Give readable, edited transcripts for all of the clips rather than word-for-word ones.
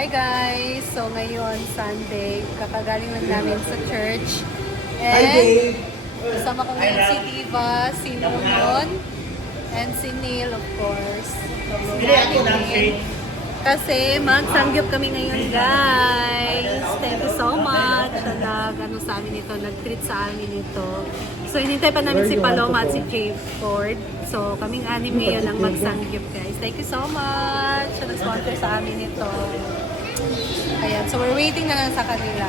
Hi guys! So ngayon, Sunday, kakagaling lang namin sa church. Hi, And babe! kasama ko ngayon si Diva, si Nonon, and si Neil of course. Si Neil. Kasi mag-samgyup kami ngayon guys. Thank you so much sa sa amin ito, nag-treat sa amin ito. So hinintay pa namin si Paloma at si Jay Ford. So kaming anim ngayon ang mag-samgyup guys. Thank you so much sa nag-sponsor sa amin ito. Ayan, so we're waiting na lang sa kanila.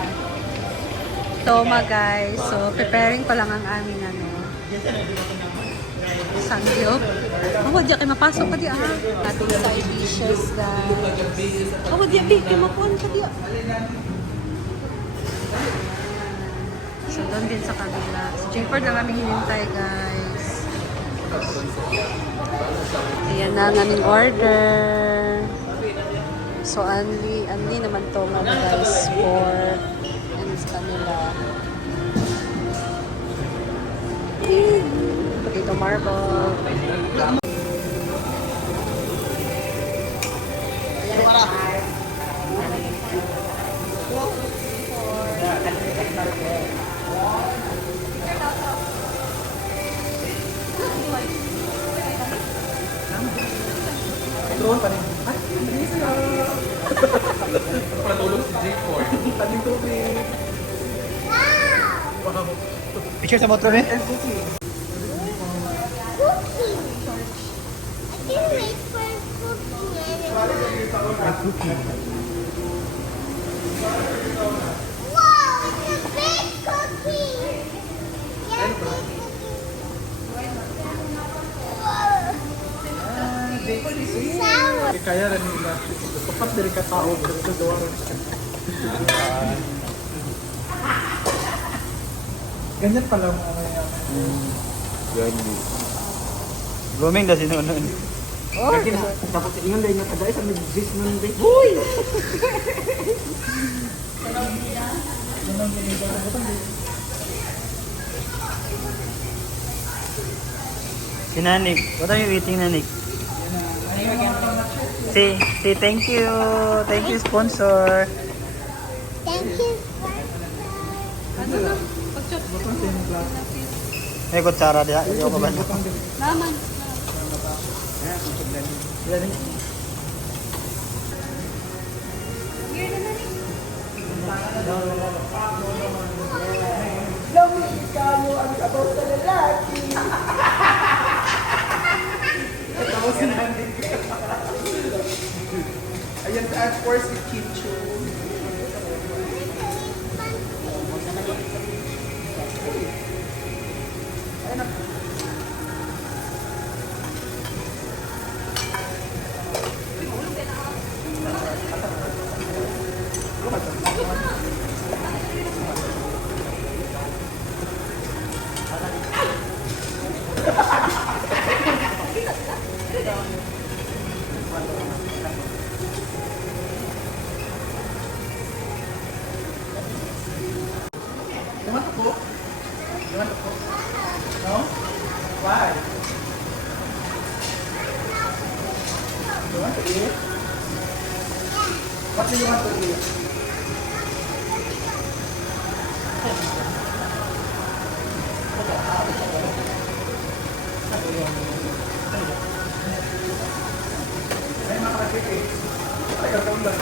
Toma guys, so preparing pa lang ang aming samgyup. Di kayo mapasok pa di ating side dishes guys. Di kayo mapuan pa di So doon din sa kabila. So Jayford lang kami hinintay guys. Ayan na ang aming order. So only naman to mga guys for and sa kanila. Potato marble. Drone pa rin. Ay, bilis na. Patulog si J4. Taling tubig. Wow! Picture sa motor eh? Cookie. I can wait for cookie. Wow, it's a big cookie. Yes, big cookie. Sour. Kaya rin nila. Kapat dari ka tao. Ito dawa rin siya. Ganyan pala ang ano yan. Gani. Blooming dah sino nun. Oh, tapos ingon dahil nga kadai sa mag-exist nun din. Uy! Nanik, what are you eating, Nanik? Say thank you. Thank you, sponsor. Thank you. Ano na? Pag-chat. May kutsara dia. Iyo ko ba? Naman. Lamig ka mo ang sabaw sa lalaki. Tapos sinandig ka. Ayan, of course, si Chichu. Ayan na. You want to cook? You want to cook? No? Why? You want to eat? What do you want to eat? Ay, makakakit. Ay, gagawin ba?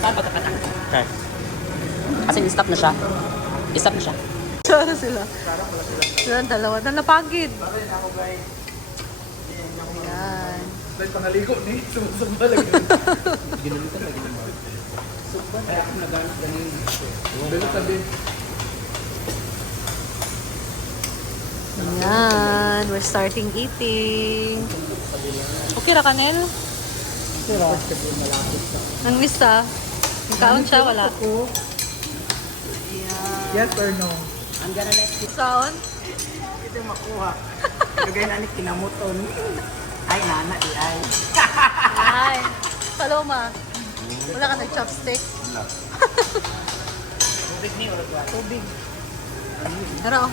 Okay. Kasi i-stop na siya. I-stop na siya. Sara sila. Sila ang dalawa na napagid. Ayan. Dahil pangaligo ni, sumusumba lagi. Ginulitan lagi naman. Kaya ako naganap ganun. Bilutan din. Ayan. We're starting eating. Okay ra kanel? Nang misa. Yung kaon siya, wala. Yes or no? I'm gonna let you. Kaon? Ito makuha. Kagaya na ni kinamuton. Ay, nana, di ay. Ay. Paloma. Wala ka nag-chopstick? Wala. Tubig ni ulit ba? Tubig. Pero,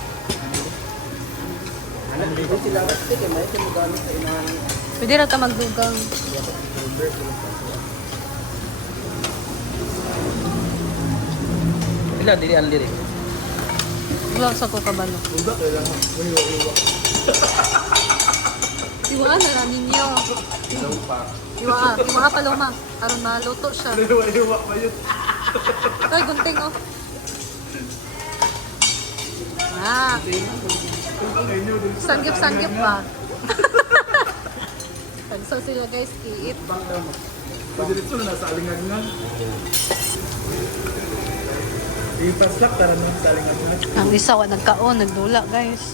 Alam, dito sila stick eh. May mo gamit sa inahan. pwede na ta magdugang. Ila, dili ang lirik. Gloves ako kabalo. Uga, kailangan. Uwa. Iwaan na lang ninyo. Ilaw pa. Iwaan paloma. Karon maluto siya. Iwa pa yun. Ay, gunting oh. Ah, Ang inyo din. sanggip pa. Tagsa sila guys, i-eat. Pwede dito na nasa alingan-ngan. Ipaslak tara nun sa alingan-ngan. Ang isa wa nagkaon, nagdula guys.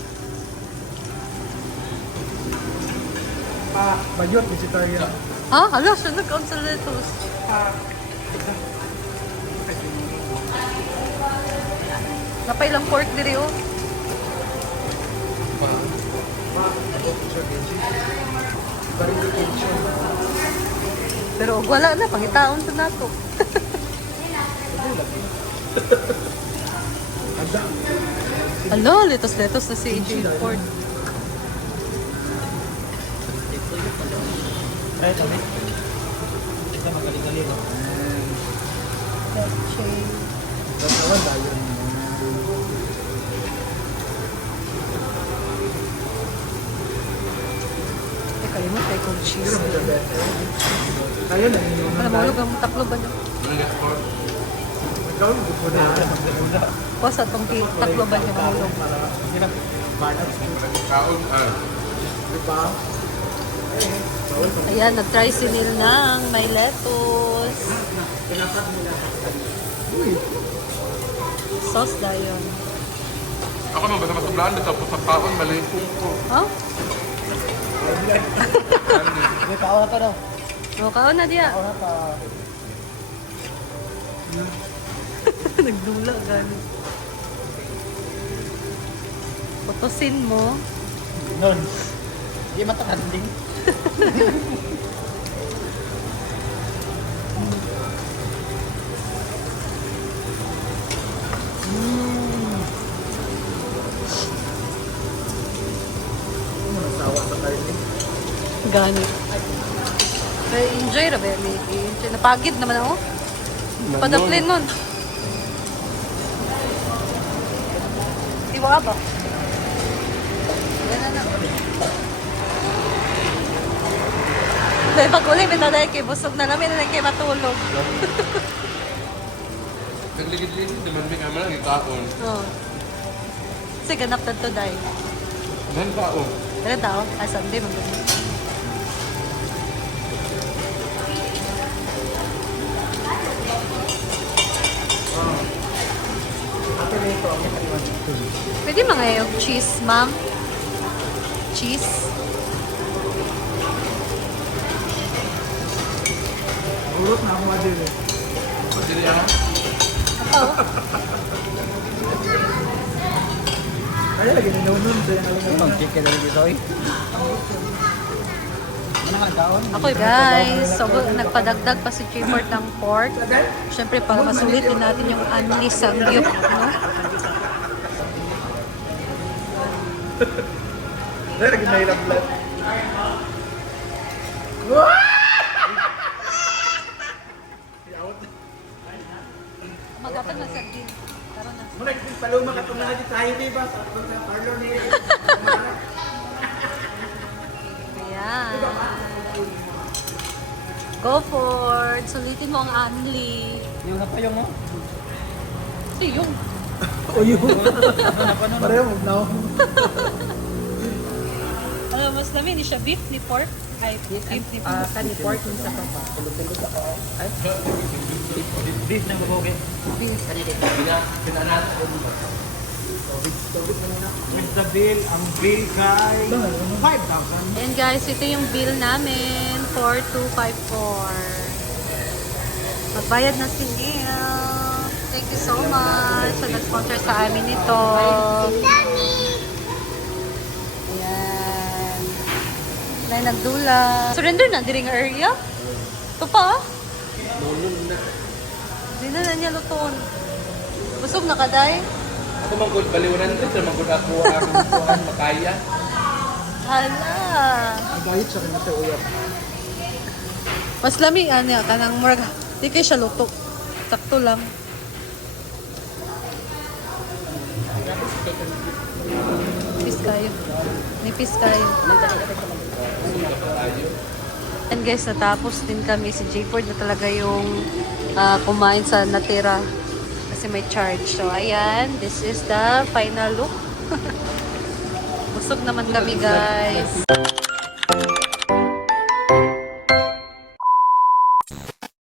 Bayot, vegetarian. Ha? Hala, siya nagkaon sa lettuce. Napay lang pork diri oh. Pero og wala na, pangitaon sa nato. Ada. Alo, letos-letos na si AJ Ford. Try ito, eh. Ito, magaling-galing. Leche. Dasawan tayo. Eh, kalimot kay kong cheese. Kaya na ninyo. Alam mo, hulog ang taklo ba niya? Ikaw, gusto na. O sa itong taklo ba niya mahulog? Diba? Ayan, nag-try si Neil ng may lettuce. Sauce dayon. Ako naman, basta matublaan dito po sa kaon, mali ko. Oh? May paura pa daw. O, kaon na diya. Paura pa. Nagdula gani. Putusin mo. Nun. Hindi matakanding. Nasawa sa tayo ni. Gani. Pero enjoy ra ba ni? Napagid naman ako. Padaplin nun. Iwa ba? Yan na. Dahil pag uli, may nanay kay busog na namin, nanay kay matulog. Nagligid-ligid, naman may kamera, yung kaon. Oo. Kasi ganap na to, Day. Nan kaon. Ano tao? Ay, Sunday, mag-ganap. Pwede mga yung cheese, ma'am? Cheese? Urot na ako madil eh. Pwede yan. Oo. Kaya lagi ninunod sa yung alingan-ngan. Chicken na dito, eh. Ano nga daon? Ako guys, so nagpadagdag pa si J-Fort ng pork. Siyempre para masulit din natin yung anli sangyup, no? Dahil lagi nahirap lang. Magatan na sa din. Karon na. Muna yung paluma ka itong mga sa highway ba? Sa parlor ni Ayan. Go for sulitin mo ang anli. Yung napayong mo? Si yung. Pareho mo na. Alam, mas namin, ni siya beef ni pork. Ay, beef ni pork. Kani pork yung sa baba. Beef ng baboge. Beef. With the bill, ang bill kay 5,000. And guys, ito yung bill namin. 4254. Magbayad na si Neil. Thank you so much sa nag-sponsor sa amin ito. Daddy. Ayan. May nagdula. Surrender na, diring area. Ito pa. Hindi na niya lutoon. Busog na kaday. Ako manggod, baliwanan ito. Manggod ako ang makaya. Hala. Nagayit sa kanya sa uyap. Mas lami, ano, kanang murag. Di kayo siya luto. Sakto lang. Nipis kayo. Nipis kayo. And guys, natapos din kami. Si J-Ford na talaga yung kumain sa natira. Kasi may charge. So, ayan. This is the final look. Busog naman kami, guys.